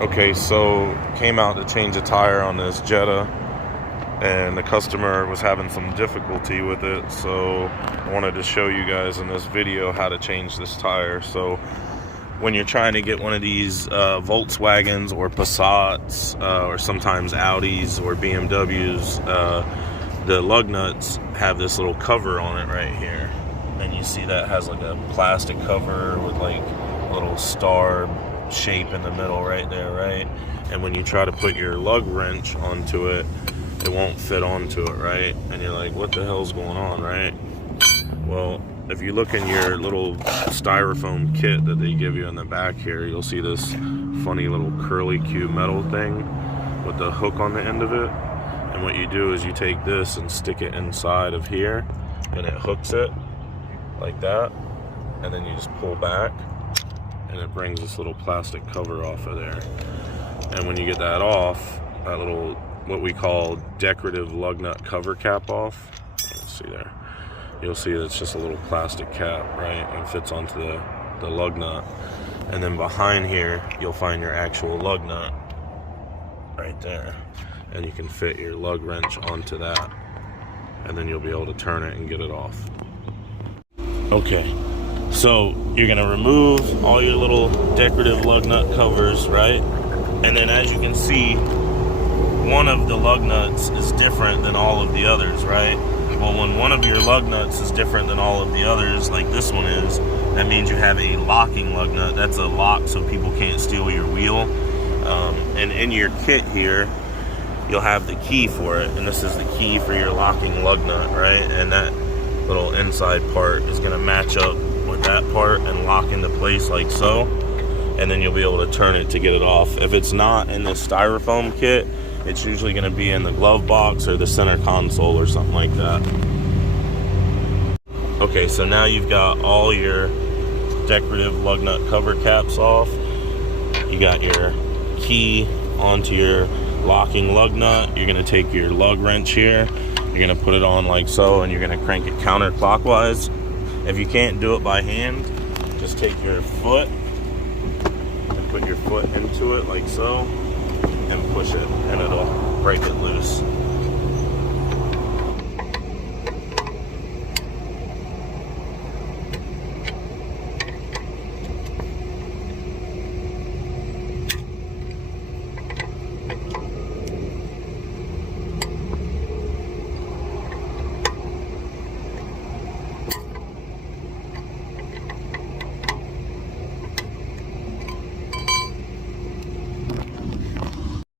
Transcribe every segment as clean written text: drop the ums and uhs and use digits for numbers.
Okay, so came out to change a tire on this Jetta, and the customer was having some difficulty with it, so I wanted to show you guys in this video how to change this tire. So when you're trying to get one of these Volkswagens or Passats or sometimes Audis or BMWs, the lug nuts have this little cover on it right here, and you see that has like a plastic cover with like a little star shape in the middle right there, right? And when you try to put your lug wrench onto it, it won't fit onto it, right? And you're like, what the hell's going on, right? Well, if you look in your little styrofoam kit that they give you in the back here, you'll see this funny little curly Q metal thing with the hook on the end of it. And what you do is you take this and stick it inside of here, and it hooks it like that, and then you just pull back and it brings this little plastic cover off of there. And when you get that off, that little, what we call decorative lug nut cover cap off, let's see there, you'll see that it's just a little plastic cap, right? And it fits onto the lug nut. And then behind here, you'll find your actual lug nut right there. And you can fit your lug wrench onto that. And then you'll be able to turn it and get it off. Okay, so you're gonna remove all your little decorative lug nut covers, right? And then as you can see, one of the lug nuts is different than all of the others, right? Well, when one of your lug nuts is different than all of the others, like this one is, that means you have a locking lug nut. That's a lock so people can't steal your wheel. And in your kit here, you'll have the key for it, and this is the key for your locking lug nut, right? And that little inside part is gonna match up with that part and lock into place like so, and then you'll be able to turn it to get it off. If it's not in this styrofoam kit, it's usually gonna be in the glove box or the center console or something like that. Okay, so now you've got all your decorative lug nut cover caps off. You got your key onto your locking lug nut. You're gonna take your lug wrench here, you're gonna put it on like so, and you're gonna crank it counterclockwise. If you can't do it by hand, just take your foot and put your foot into it like so, and push it, and it'll break it loose.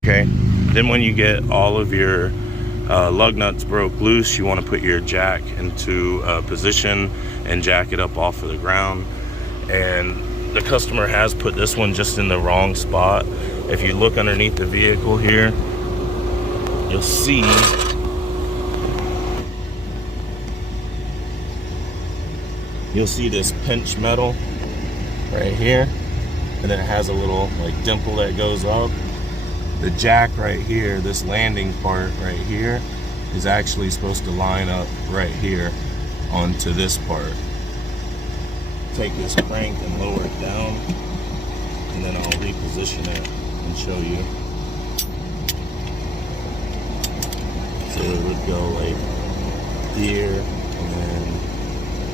Okay, then when you get all of your lug nuts broke loose, you want to put your jack into position and jack it up off of the ground. And the customer has put this one just in the wrong spot. If you look underneath the vehicle here, you'll see this pinch metal right here, and then it has a little like dimple that goes up. The jack right here, this landing part right here, is actually supposed to line up right here onto this part. Take this crank and lower it down, and then I'll reposition it and show you. So it would go like here, and then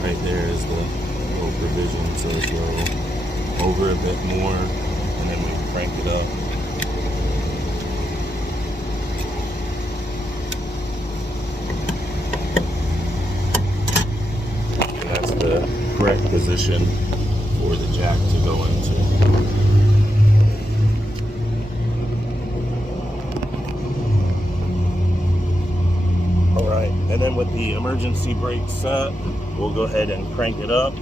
right there is the little provision, so it go over a bit more, and then we crank it up. The correct position for the jack to go into. All right, and then with the emergency brake set, we'll go ahead and crank it up.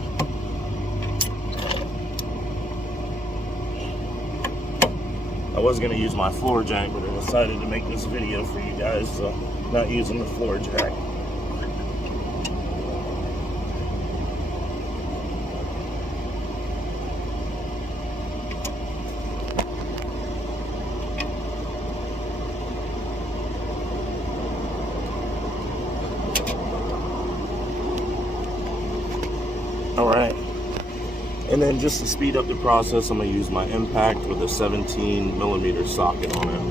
I was going to use my floor jack, but I decided to make this video for you guys, so I'm not using the floor jack. All right, And then just to speed up the process, I'm going to use my impact with a 17mm socket on it.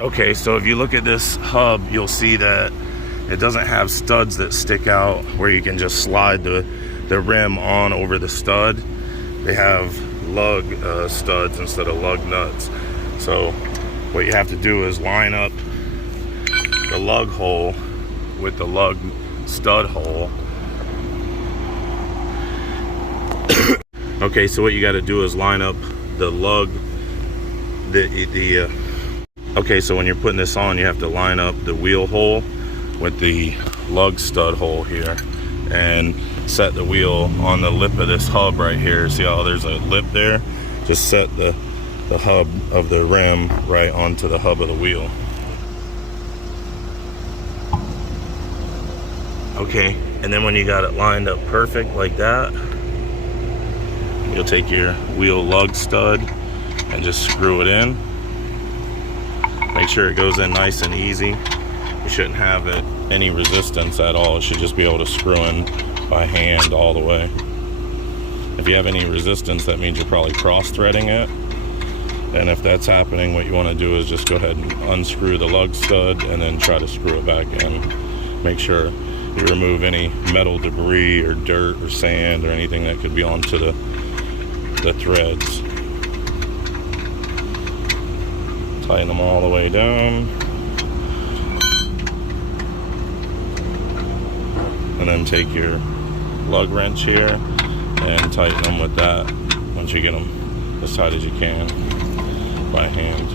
Okay, so if you look at this hub, you'll see that it doesn't have studs that stick out where you can just slide the rim on over the stud. They have lug studs instead of lug nuts. So what you have to do is line up the lug hole with the lug stud hole. Okay, so what you got to do is line up the lug, okay, so when you're putting this on, you have to line up the wheel hole with the lug stud hole here and set the wheel on the lip of this hub right here. See how there's a lip there? Just set the hub of the rim right onto the hub of the wheel. Okay, and then when you got it lined up perfect like that, you'll take your wheel lug stud and just screw it in. Make sure it goes in nice and easy. You shouldn't have any resistance at all. It should just be able to screw in by hand all the way. If you have any resistance, that means you're probably cross-threading it. And if that's happening, what you want to do is just go ahead and unscrew the lug stud and then try to screw it back in. Make sure you remove any metal debris or dirt or sand or anything that could be onto the threads. Tighten them all the way down. And then take your lug wrench here and tighten them with that once you get them as tight as you can by hand.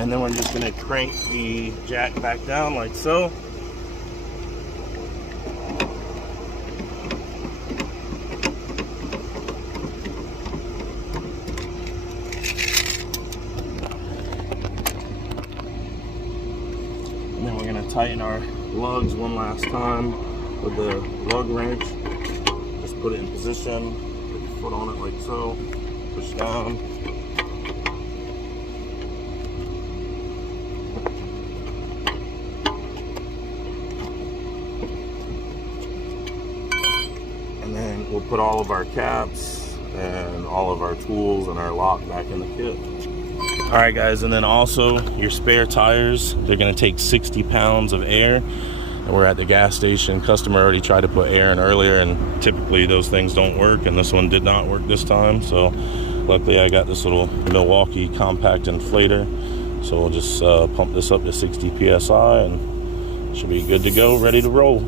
And then we're just going to crank the jack back down like so. And then we're going to tighten our lugs one last time with the lug wrench. Just put it in position, put your foot on it like so, push down. And then we'll put all of our caps and all of our tools and our lock back in the kit. All right, guys, and then also your spare tires, they're gonna take 60 pounds of air. And we're at the gas station. Customer already tried to put air in earlier, and typically those things don't work, and this one did not work this time. So luckily I got this little Milwaukee compact inflator. So we'll just pump this up to 60 PSI and should be good to go, ready to roll.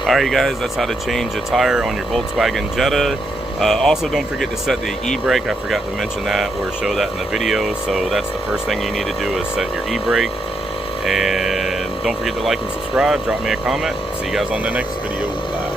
All right, you guys, that's how to change a tire on your Volkswagen Jetta. Also, don't forget to set the e-brake. I forgot to mention that or show that in the video. So that's the first thing you need to do is set your e-brake. And don't forget to like and subscribe. Drop me a comment. See you guys on the next video. Bye.